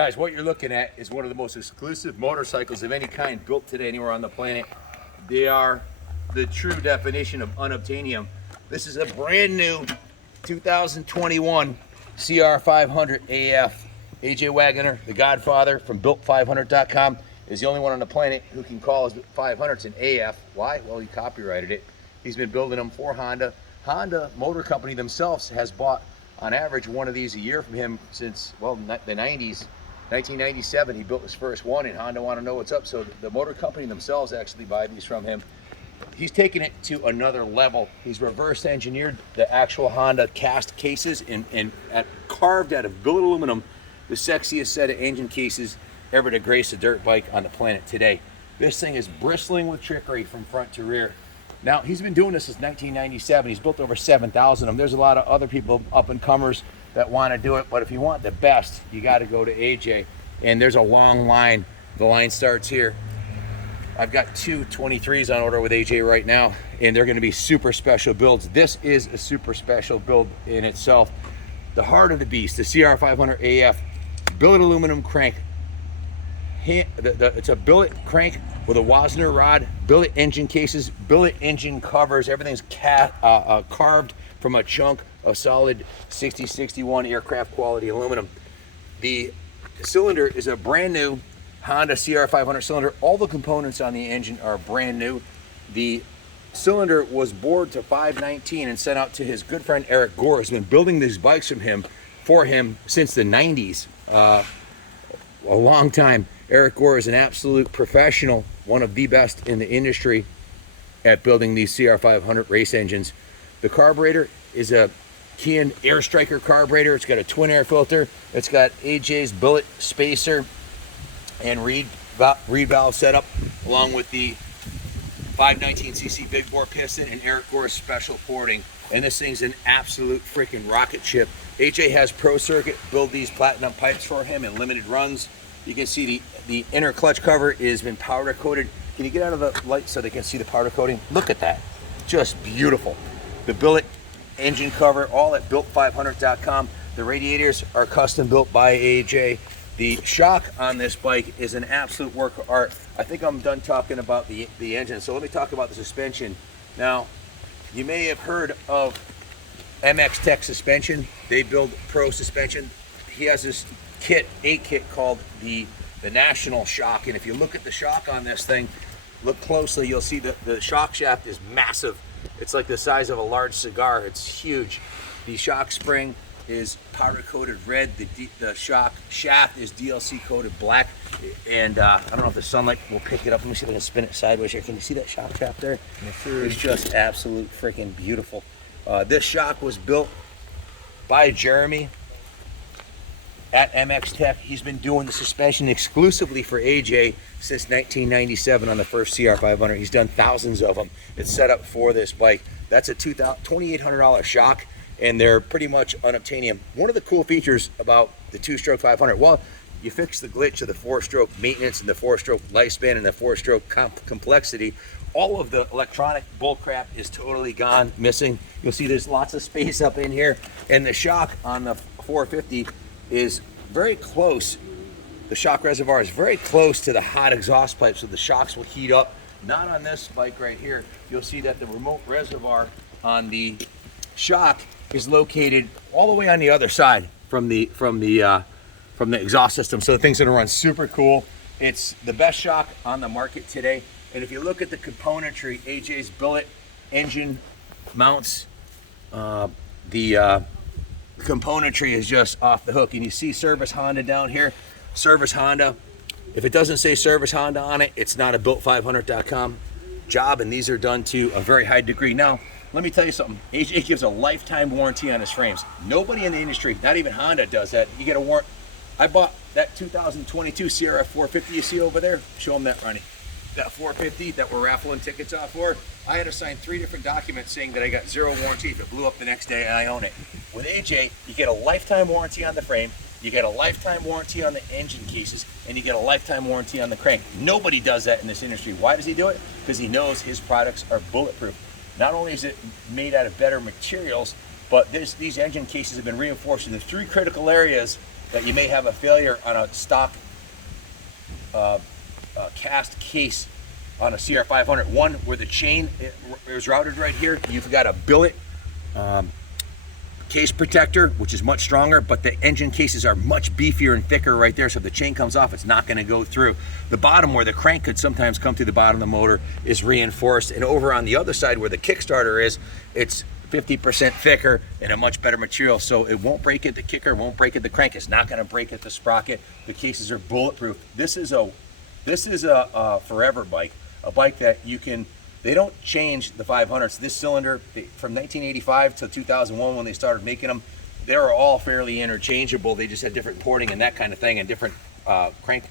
Guys, what you're looking at is one of the most exclusive motorcycles of any kind built today anywhere on the planet. They are the true definition of unobtainium. This is a brand new 2021 CR500AF. AJ Wagoner, the Godfather from Built500.com, is the only one on the planet who can call his 500s an AF. Why? Well, he copyrighted it. He's been building them for Honda. Honda Motor Company themselves has bought, on average, one of these a year from him since, well, the 90s. 1997, he built his first one, and Honda want to know what's up. So the motor company themselves actually buy these from him. He's taken it to another level. He's reverse engineered the actual Honda cast cases and carved out of billet aluminum, the sexiest set of engine cases ever to grace a dirt bike on the planet today. This thing is bristling with trickery from front to rear. Now, he's been doing this since 1997. He's built over 7,000 of them. There's a lot of other people, up-and-comers, that want to do it, but if you want the best, you got to go to AJ. And there's a long line. The line starts here. I've got two 23s on order with AJ right now, and they're going to be super special builds. This is a super special build in itself. The heart of the beast, the CR500AF, billet aluminum crank. It's a billet crank with a Wasner rod, billet engine cases, billet engine covers. Everything's carved from a chunk of solid 6061 aircraft quality aluminum. The cylinder is a brand new Honda CR500 cylinder. All the components on the engine are brand new. The cylinder was bored to 519 and sent out to his good friend Eric Gore, who's been building these bikes for him since the 90s. A long time. Eric Gore is an absolute professional, one of the best in the industry at building these CR500 race engines. The carburetor is a Kian Air Striker carburetor. It's got a twin air filter. It's got AJ's billet spacer and reed valve setup, along with the 519cc big bore piston and Eric Gore's special porting. And this thing's an absolute freaking rocket ship. AJ has Pro Circuit build these platinum pipes for him in limited runs. You can see the inner clutch cover has been powder coated. Can you get out of the light so they can see the powder coating? Look at that, just beautiful. The billet engine cover, all at Built500.com. The radiators are custom built by AJ. The shock on this bike is an absolute work of art. I think I'm done talking about the engine, so let me talk about the suspension. Now, you may have heard of MX Tech suspension. They build pro suspension. He has this kit called the National Shock, and if you look at the shock on this thing, look closely, you'll see that the shock shaft is massive. It's like the size of a large cigar. It's huge. The shock spring is powder coated red. The shock shaft is DLC coated black. And I don't know if the sunlight will pick it up. Let me see if I can spin it sideways here. Can you see that shock shaft there? Yes, sir. It's just absolute freaking beautiful. This shock was built by Jeremy at MX Tech. He's been doing the suspension exclusively for AJ since 1997 on the first CR500. He's done thousands of them. It's set up for this bike. That's a $2,800 shock, and they're pretty much unobtainium. One of the cool features about the two-stroke 500, well, you fix the glitch of the four-stroke maintenance and the four-stroke lifespan and the four-stroke complexity. All of the electronic bullcrap is totally gone, missing. You'll see there's lots of space up in here, and the shock on the 450 is very close. The shock reservoir is very close to the hot exhaust pipe, so the shocks will heat up. Not on this bike right here. You'll see that the remote reservoir on the shock is located all the way on the other side from the exhaust system. So the thing's gonna run super cool. It's the best shock on the market today. And if you look at the componentry, AJ's billet engine mounts, the componentry is just off the hook. And you see Service Honda down here. Service Honda. If it doesn't say Service Honda on it, it's not a Built500.com job, and these are done to a very high degree. Now, let me tell you something. AJ gives a lifetime warranty on his frames. Nobody in the industry, not even Honda, does that. You get a warrant. I bought that 2022 CR500 you see over there. Show them that, Ronnie. That 450 that we're raffling tickets off for. I had to sign 3 different documents saying that I got 0 warranty if it blew up the next day and I own it. With AJ, you get a lifetime warranty on the frame, you get a lifetime warranty on the engine cases, and you get a lifetime warranty on the crank. Nobody does that in this industry. Why does he do it? Because he knows his products are bulletproof. Not only is it made out of better materials, but these engine cases have been reinforced in the 3 critical areas that you may have a failure on a stock cast case on a CR500. One, where the chain is routed right here, you've got a billet case protector, which is much stronger, but the engine cases are much beefier and thicker right there, so if the chain comes off, it's not going to go through. The bottom, where the crank could sometimes come through the bottom of the motor, is reinforced, and over on the other side where the Kickstarter is, it's 50% thicker and a much better material, so it won't break at the kicker, won't break at the crank, it's not going to break at the sprocket. The cases are bulletproof. This is a forever bike, a bike that you can. They don't change the 500s. This cylinder, from 1985 to 2001 when they started making them, they were all fairly interchangeable. They just had different porting and that kind of thing, and different crank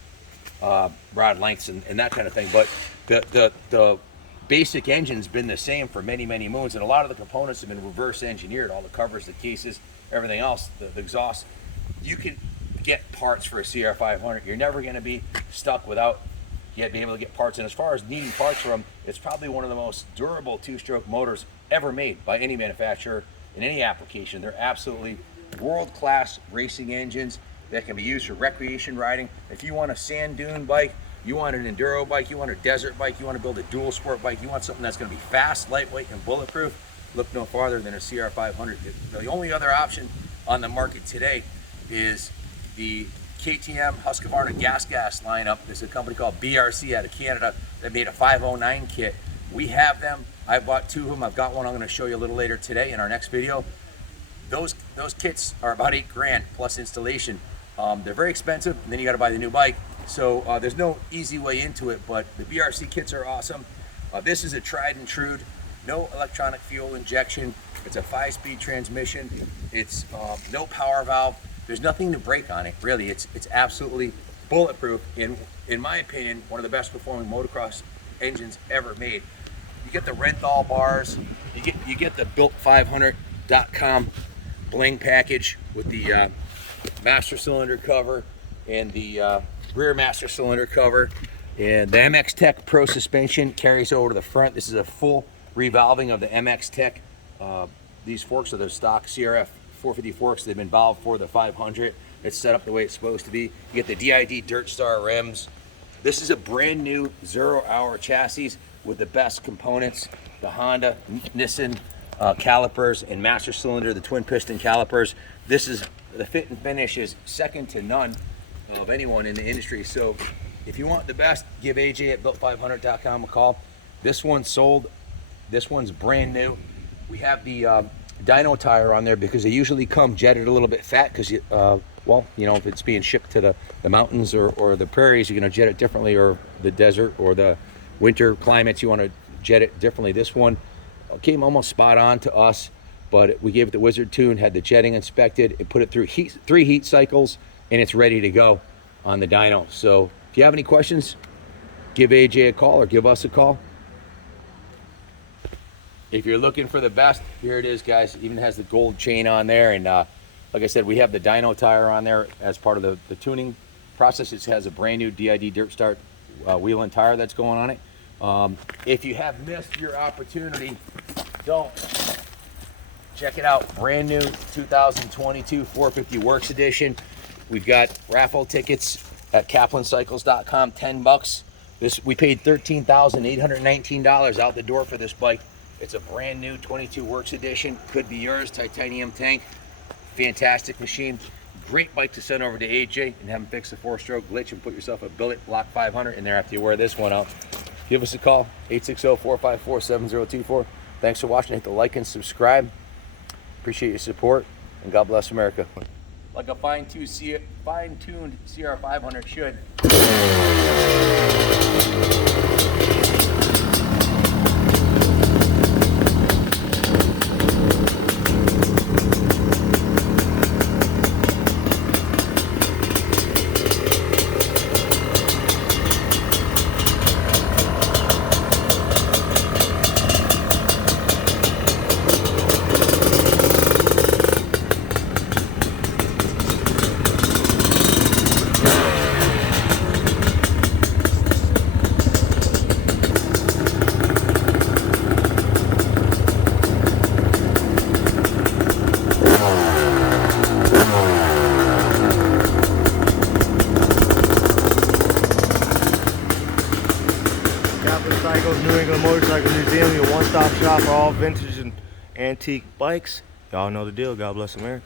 rod lengths and that kind of thing. But the basic engine's been the same for many, many moons, and a lot of the components have been reverse engineered. All the covers, the cases, everything else, the exhaust. You can get parts for a CR500. You're never going to be stuck without yet being able to get parts. And as far as needing parts from, it's probably one of the most durable two-stroke motors ever made by any manufacturer in any application. They're absolutely world-class racing engines that can be used for recreation riding. If you want a sand dune bike, you want an enduro bike, you want a desert bike, you want to build a dual sport bike, you want something that's going to be fast, lightweight, and bulletproof, look no farther than a CR500. The only other option on the market today is the KTM Husqvarna Gas lineup. There's a company called BRC out of Canada that made a 509 kit. We have them. I bought two of them. I've got one I'm going to show you a little later today in our next video. Those kits are about $8 grand plus installation. They're very expensive, and then you got to buy the new bike. So there's no easy way into it, but the BRC kits are awesome. This is a tried and true, no electronic fuel injection. It's a 5-speed transmission. It's no power valve. There's nothing to break on it, really. It's absolutely bulletproof. In my opinion, one of the best performing motocross engines ever made. You get the Renthal bars. You get the built500.com bling package with the master cylinder cover and the rear master cylinder cover. And the MX Tech Pro suspension carries over to the front. This is a full revolving of the MX Tech. These forks are the stock CR500AF forks. They've been valved for the 500. It's set up the way it's supposed to be. You get the DID Dirt Star rims. This is a brand new 0-hour chassis with the best components. The Honda, Nissan calipers and master cylinder, the twin piston calipers. This is the fit and finish is second to none of anyone in the industry. So if you want the best, give AJ at built500.com a call. This one's sold. This one's brand new. We have the dyno tire on there because they usually come jetted a little bit fat because well, you know, if it's being shipped to the mountains or the prairies, you're going to jet it differently, or the desert or the winter climates, you want to jet it differently. This one came almost spot on to us, but we gave it the Wizard tune, had the jetting inspected, and put it through 3 heat cycles, and it's ready to go on the dyno. So if you have any questions, give AJ a call or give us a call. If you're looking for the best, here it is, guys. It even has the gold chain on there, and like I said, we have the dyno tire on there as part of the tuning process. It has a brand new DID Dirt Star wheel and tire that's going on it. If you have missed your opportunity, don't. Check it out, brand new 2022 450 Works Edition. We've got raffle tickets at kaplancycles.com, $10. We paid $13,819 out the door for this bike. It's a brand new 22 Works Edition. Could be yours. Titanium tank. Fantastic machine. Great bike to send over to AJ and have him fix the 4-stroke glitch and put yourself a billet Lock 500 in there after you wear this one out. Give us a call, 860-454-7024. Thanks for watching. Hit the like and subscribe. Appreciate your support, and God bless America. Like a fine-tuned CR500 should. shop for all vintage and antique bikes. Y'all know the deal. God bless America.